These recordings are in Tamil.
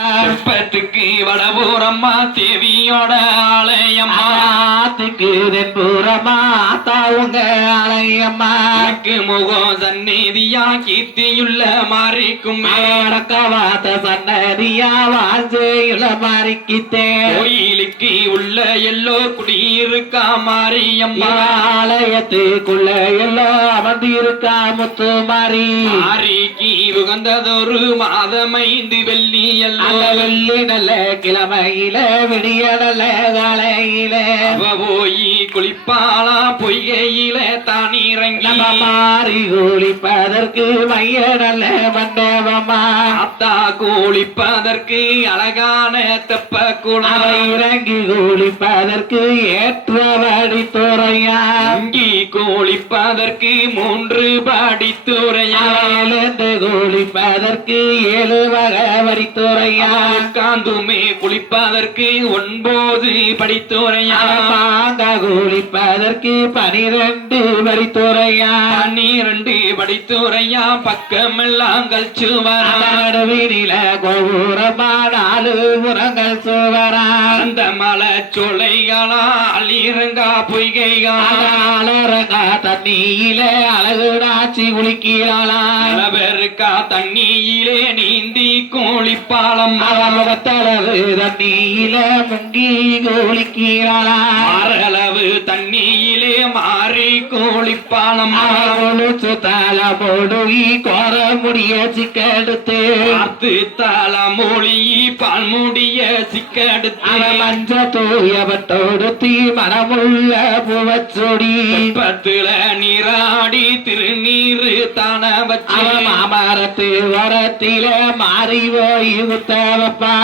தெப்பத்துக்கு வடபூரம்மா தேவியோட ஆலயம்மா, தென்புறமா தாவுங்க ஆலயம்மா, முகம் சந்நிதியா கீர்த்தியுள்ள மாறிக்கும் அடக்கவாத சன்னதியா வாழ்க்கையுள்ள மாறிக்கித்தே, கோயிலுக்கு உள்ள எல்லோ குடியிருக்கா மாரியம்மா, ஆலயத்துக்குள்ள எல்லாம் அமர்ந்திருக்கா முத்து மாறி, மாரிக்கு உகந்ததொரு மாதமைந்து வெள்ளி எல்லாம் வெள்ளி நல்ல கிழமையில விடிய நல்ல காலையில போய் குளிப்பாளா பொய்கையில தான் இறங்கி மாறி குளிப்பதற்கு மைய நல்ல மண்டபமா, அத்தா குளிப்பதற்கு அழகான தெப்ப குளம், இறங்கி குளிப்பதற்கு ஏற்றபடி துறையா, இங்கி குளிப்பதற்கு 3 படி துறையா, எழுந்து குளிப்பதற்கு 7 வகை வரித்துறையா, காந்துமே குளிப்பதற்கு 9 படித்துறையா, பாங்க குளிப்பதற்கு 12 வரித்துறையா, 12 படித்துறையா, பக்கமெல்லாம் கல்ச்சுவரா, நடுவினில கோபுரமா 4 புறங்கள் சுவரா, அந்த மலை சோலைகளா அலிரங்கா பொய்கைகளா, தண்ணியில அழகு நாச்சி குளிக்கிறாளா, பெருக்கா தண்ணியிலே நீந்தி கோழிப்பாலம், முகத்தளவு தண்ணியில முங்கி குளிக்கிறாளா, அளவு தண்ணியிலே மாறி கோழிப்பாலம், தல போடுகி கோர முடிய சிக்கெடுத்து பார்த்து தலமொழி பால்முடிய சிக்கெடுத்து, மஞ்ச தூயவத்தோடு தீ மனமுள்ள பூவச்சொடி, பத்துல நீராடி திருநீரு தான வச்சு, மாமரத்து வரத்தில மாறி போய் முத்தவப்பா,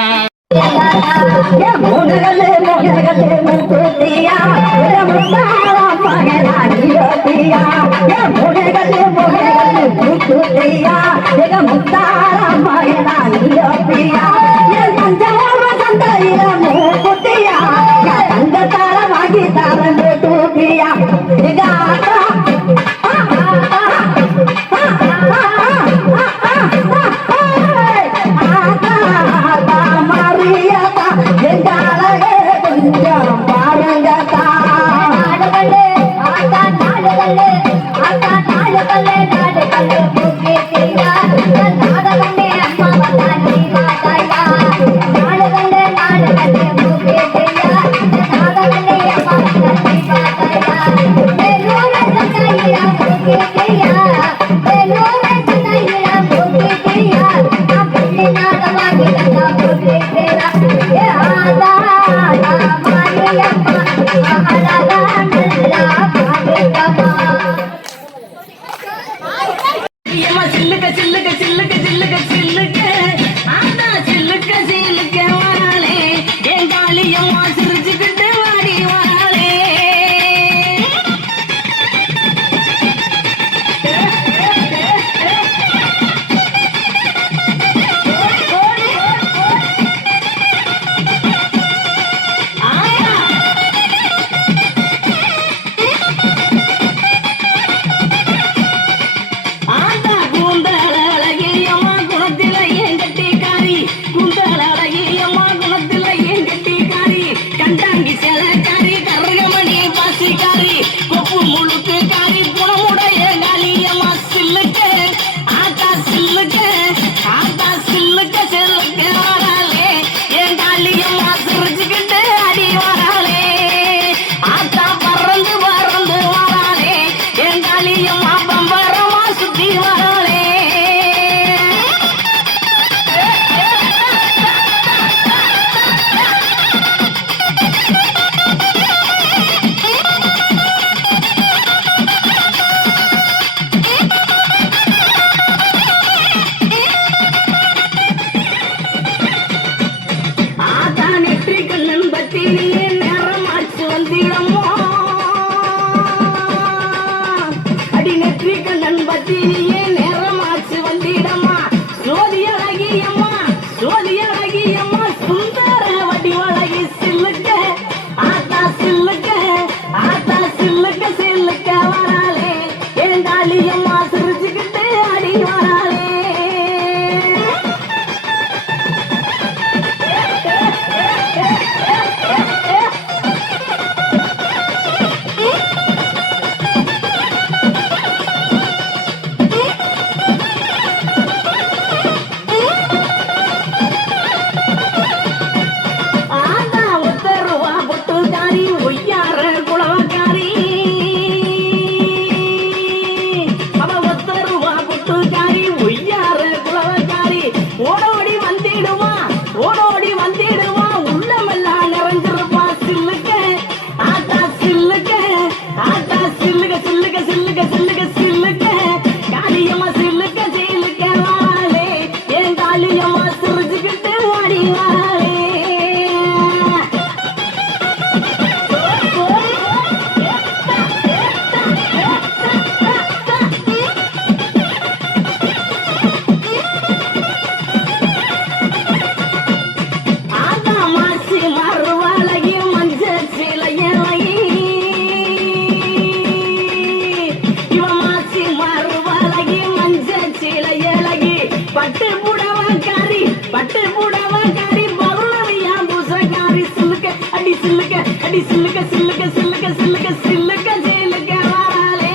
சில்லுக்க அடி சில்லுக்க சில்லுக்க சில்லுக்க சில்லுக்க சில்லுக்க சில்லுக்க வராளே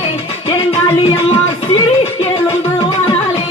எங்காளி அம்மா சிறி எழுந்து வராளே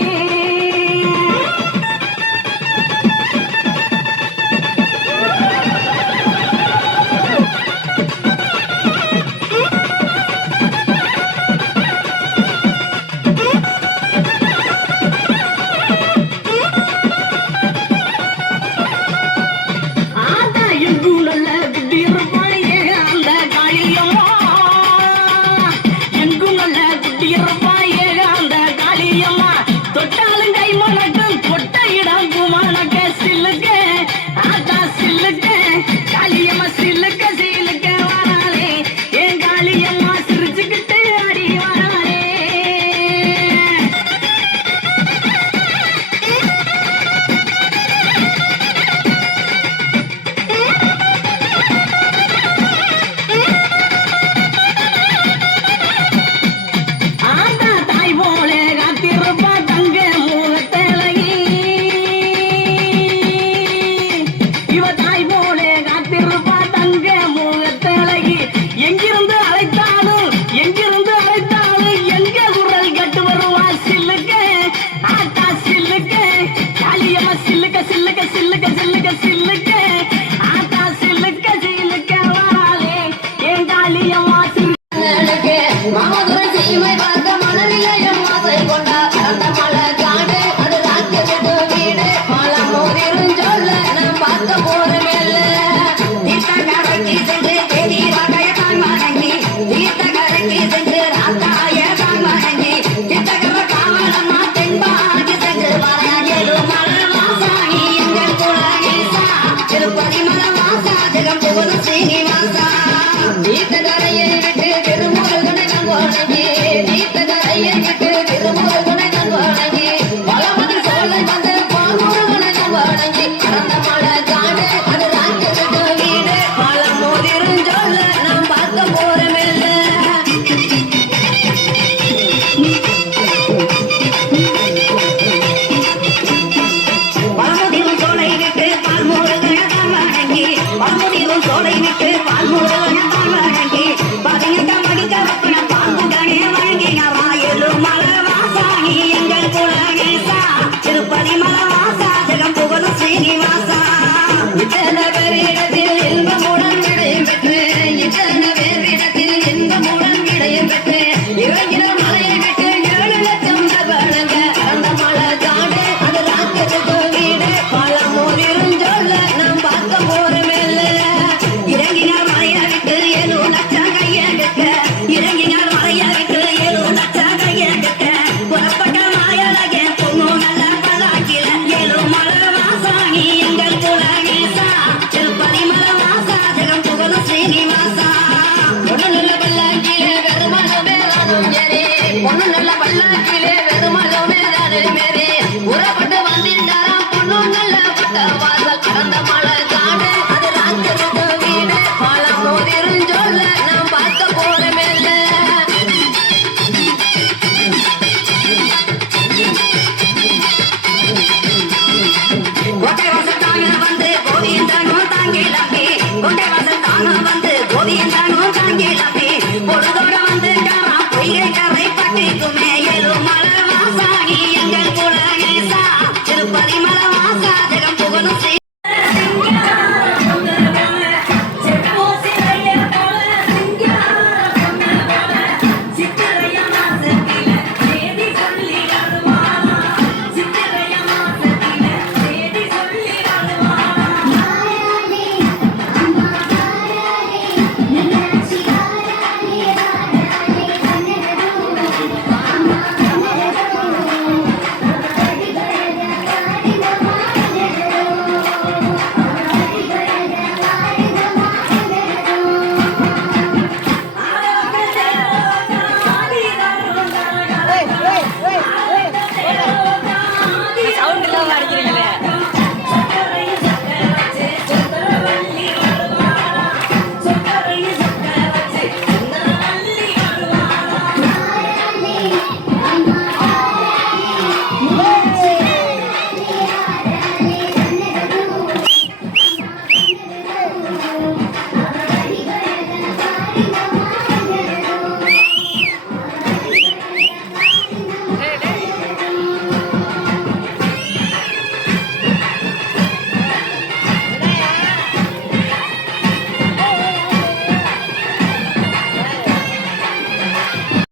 உறப்பட்டு வந்திருந்தாரா பொண்ணு நல்ல பட்ட வாசல் கடந்த